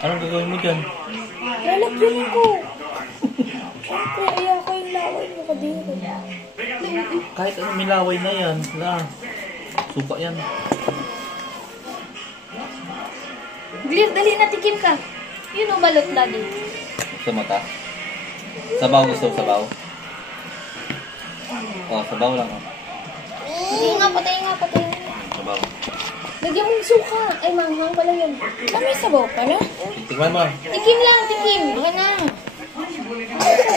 Anong gagawin mo dyan? Lalagyan ko. Siyempre, ayaw ko yung laway mo kadiri. Kahit ano may laway na yan. Wala. Suka yan. Glir, dali na tikim ka. Yun o, balot lagi. Sa mata. Sabaw gusto, sabaw. Oh, sabaw lang. Oh. Patay nga. Sabaw. Lagyan mo yung suka. Ay, manghang pala yun. May sabaw pala? Tikman mo. Tikim lang, tikim. Baka na.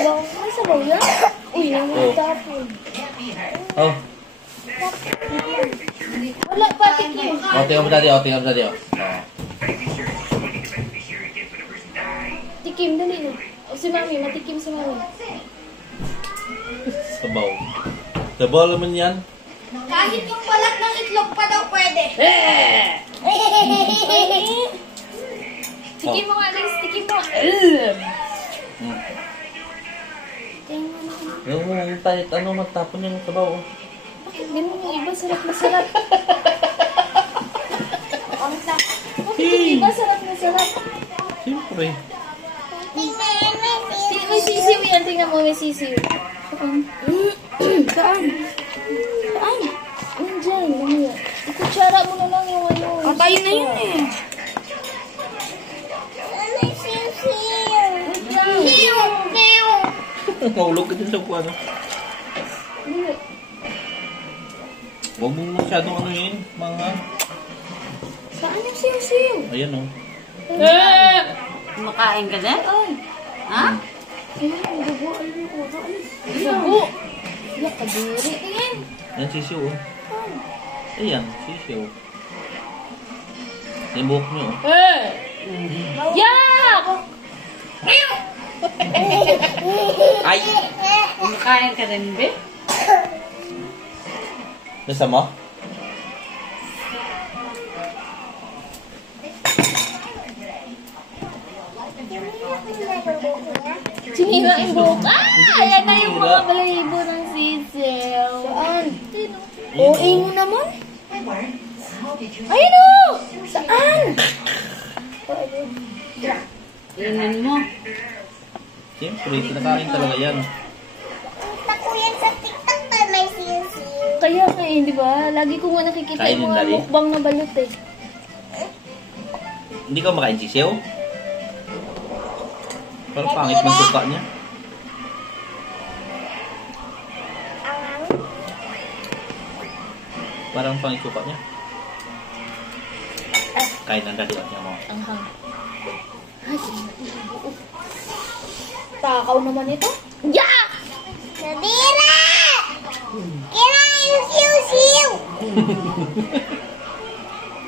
May sabaw yan? Uy, nangatapon. Oh. Wala pa, tikim. Oh, tingnan mo dati. Oh. Tikim, dali na. O si mami, matikim si mami. Sabaw. Sabaw naman yan. Kahit yung balat ng itlog pa daw pwede. Tikim mo nga, guys. Tikim mo. Yung kahit ano matapon yung sabaw. Bakit ganun yung iba? Sarap na sarap. Bakit yung iba? Sarap na sarap. Siyempre. May sisiw yan. Tingnan mo, may sisiw. Saan? Nandiyan. Ikutsara mo na lang yung ano. Patay na yun eh. Mahulog ka din sa kuwan. Huwag mo masyadong ano yun, mga... Saan yung siw-siw? Ayan o. Kumakain ka din? Ay. Ha? Ayun, ang dugo. Ayun, yung oto. Dugo. Yak, kadiri. Tingin. Ayan, sisiw o. Ayan, sisiw. Yung buhok nyo o. Yak! Ay! Kumakain ka din, be? Nasa mo? Sinira yung buhok. Ayan na yung mga balahibo ng sisiw. Saan? OA mo naman? Ayun o! Saan? Inan mo. Siyempre, kinakain talaga yan. Nakuyan sa TikTok pa may sisiw. Kaya nga eh, di ba? Lagi ko nga nakikita Kainin yung mga dali. mukbang na balot eh. Hindi ka makain sisiw? Parang pangit ng suka niya. Parang pangit suka niya. Kain ng dali niya mo. Ang hang. Ay, takaw naman ito. Yeah! Nadira! Kinain yung siw-siw!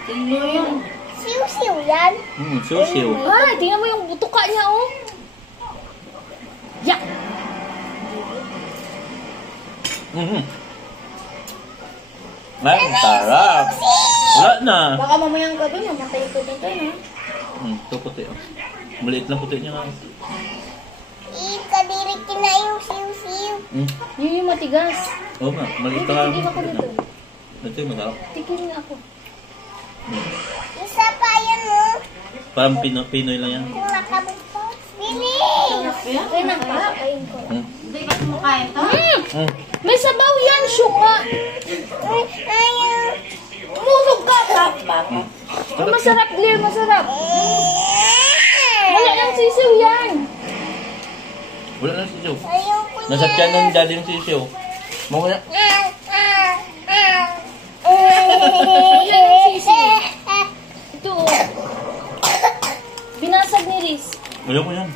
Tingno yun. Siw-siw yan? Siw-siw. Ay, tingnan mo yung butuka niya oh. Yeah! Ay, sarap. Wala na. Baka mamayang gabi mamatay ko dito na. Ito puti. Oh. Maliit lang puti niya nga. Kadiri kinain yung siw-siw. Yun yung matigas. Oo nga, maliit Dito, lang. tikim ako dito. Ito yung masarap. Tikim na ako. Isa pa yan mo. Parang Pinoy lang yan. Kung nakabagpag. Bili! Ay, nakakain ko. Hindi ka kumakain to? May sabaw yan, syuka. Ayaw. Umusog ka. Masarap, Glir, masarap. Wala lang sisiw yan. Wala na sisiw. Ayaw ko Nasa tiyan ng daddy yung sisiw. Mga na. Wala lang sisiw. Ito oh. Binasag ni Riz. Wala ko yan.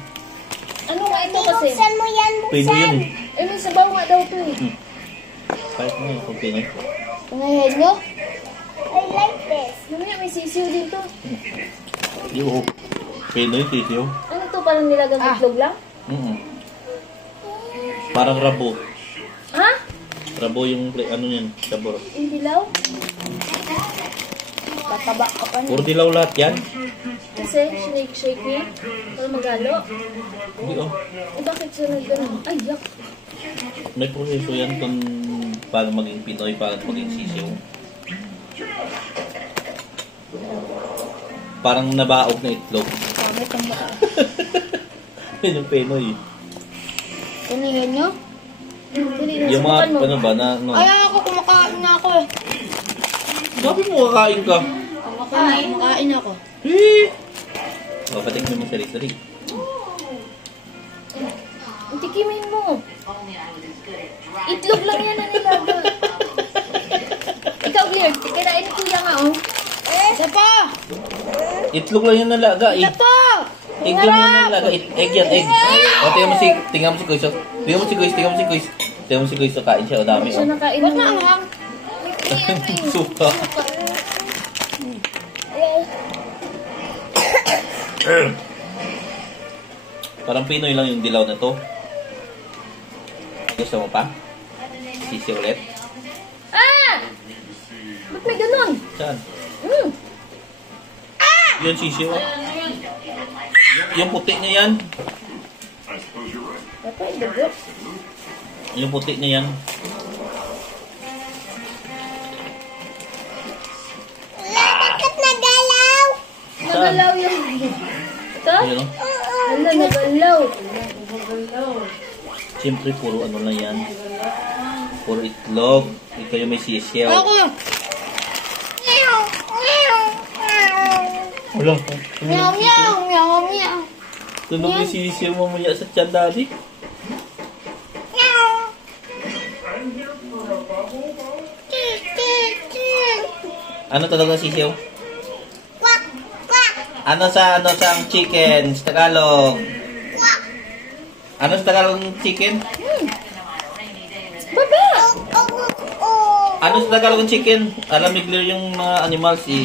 Ano nga ito kasi? Buksan mo yan, Pinoy buksan. yun eh. Eh, may sabaw nga daw ito eh. Kahit mo yung Pinoy. Pangayahin nyo? I like this. Mamaya may sisiw dito. Yung Pinoy sisiw. Ano to? Parang nilagang itlog lang? Parang rabo. Ha? Rabo yung ano yan. Sabor. Yung dilaw? Tataba ka pa Puro niya. dilaw lahat yan. Kasi, shake niya. Para magalo. Hindi oh. Eh, bakit sunod ganun? Ay, yak. May proseso yan kung paano maging Pinoy, paano maging sisiw. Parang nabaog na itlog. Pangit ang mukha. Yun yung Pinoy. Kanihan nyo? Yung mga, ano ba, na, no? Ay, ako, kumakain na ako eh. Sabi mo, kakain ka. Kumakain ako. Eh! O, patingin mo sari-sari. Tikimin mo. Itlog lang yan na nilaga. Ikaw, Claire, kinain ni Kuya nga, oh. Isa pa! Itlog lang yung nalaga, eh. Isa pa! Egg lang yung nalaga. Egg yan, egg. O, tingnan mo si Kuys. Tingnan mo si Kuys. Tingnan mo si Kuys. Kain siya, o dami, Siya o. nakain mo. Ba't naanghang? Suka. Parang Pinoy lang yung dilaw na to. Gusto mo pa? Sisi ulit? Ah! Ba't may ganon? Saan? Ah! Yun, sisi o. Yung puti na yan. Ba't may dugo? Yung puti na yan. Bakit nagalaw? Nagalaw yung... Ito? Yun o. Ano, nagalaw. Siyempre, puro ano na yan. Puro itlog. Ikaw yung may sisiyaw. Ako! Meow, meow, meow. Wala. Meow, meow, meow, meow. Tunog yung sisiyaw mamaya sa tiyan, daddy. Meow. Tit, tit, tit. Ano tunog ng sisiyaw? Quack, quack, Ano sa ang chicken sa Tagalog? quack. Ano sa Tagalog ng chicken? Baba! Oh, oh, oh. Ano sa Tagalog ng chicken? Alam ni Claire yung mga animals, eh.